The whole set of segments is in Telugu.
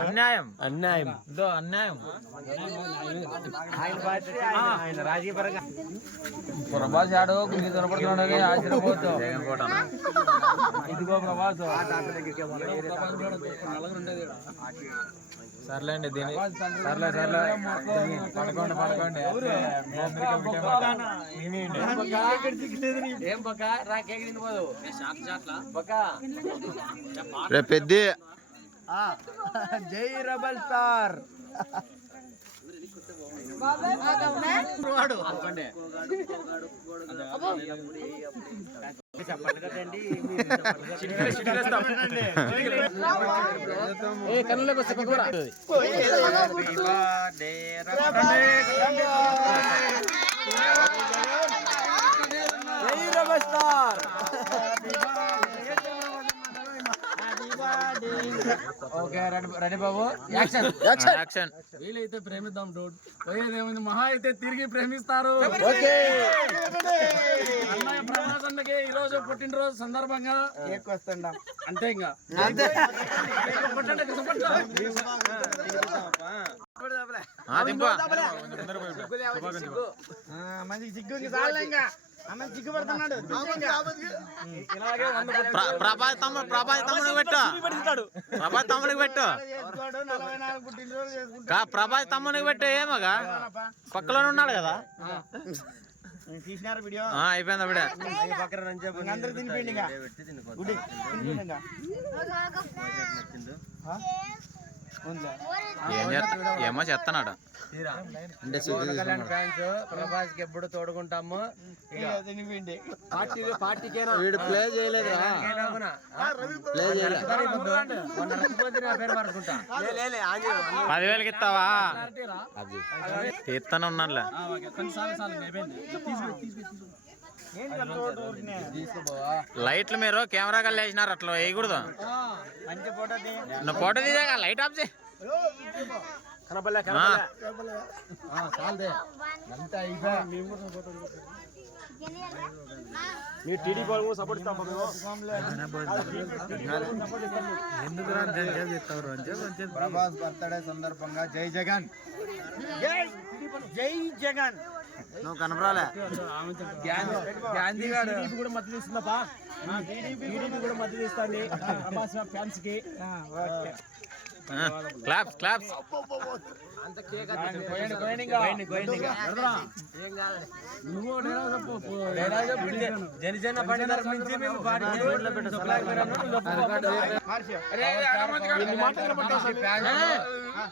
అన్యాయం. అన్యాయం. ఇదో అన్యాయం. ఆయన రాజకీయ పరంగా ప్రభాస్ ఆడు గుంజి దొరపడుతున్నాడు కోట ఇదిగో ప్రభాస్. సర్లేండి దీని సర్లే సర్లే. పడుకోండి పడుకోండి. ఏం పక్క రా కేక్ తినిపోదు పక్క రే పెద్ది. జై రబల్ స్టార్. కన్నులోకి వస్తే పక్కరా జై rebel star okay ready ready బాబు. యాక్షన్ యాక్షన్ వీలైతే ప్రేమిద్దాం డోడ్ పోయేదేమైంది? మహా అయితే తిరిగి ప్రేమిస్తారు. అన్నయ్య ప్రభాస్ అన్నకి ఈ రోజు పుట్టినరోజు సందర్భంగా కేక్ వస్తుండా అంతే ఇంకా. మంచి సిగ్గు ఇంకా. ప్రభాస్ తమ్ముడు తమ్ముడికి పెట్టు. తమ్ముడికి తమ్ముడికి ఏమగా పక్కలోనే ఉన్నాడు కదా? తీసినారు వీడియో. ఆ, అయిపోయింది అప్పుడే. ఇంక అందరూ ఏమో కళ్యాణ్ ఫ్యాన్స్ ప్రభాస్కి ఎప్పుడు తోడుకుంటాము వీడు ప్లే చేయలేదు పదివేలకి ఇస్తావా? తీస్తానే? లైట్లు మీరు కెమెరా కళ్ళు వేసినారు అట్లా వేయకూడదు. మంచి ఫోటో తీ. నువ్వు ఫోటో తీసాక లైట్ ఆఫ్ చేయి. కనపడలే ఆ, మీరు టీడీ వాళ్ళు కూడా సపోర్ట్ ఇస్తాం ప్రభాస్ బర్త్డే సందర్భంగా జై జగన్. జై జై జగన్. నువ్వు కనపరాలే. గాంధీ గారు. కూడా మద్దతు ఇస్తుందప్పా. టీడీపీ కూడా మద్దతు ఇస్తుంది ఫ్యాన్స్కి క్లాప్స్ క్లాప్స్ జనసేన పార్టీ తరఫు నుంచి మేము పార్టీ రోడ్లో పెట్టాం. సప్లై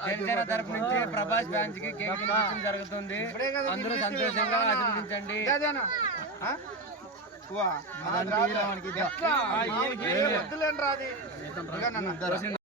జనసేన తరఫు నుంచి ప్రభాస్ ఫ్యాన్స్కి కేక్ జరుగుతుంది. అందరూ సంతోషంగా రాది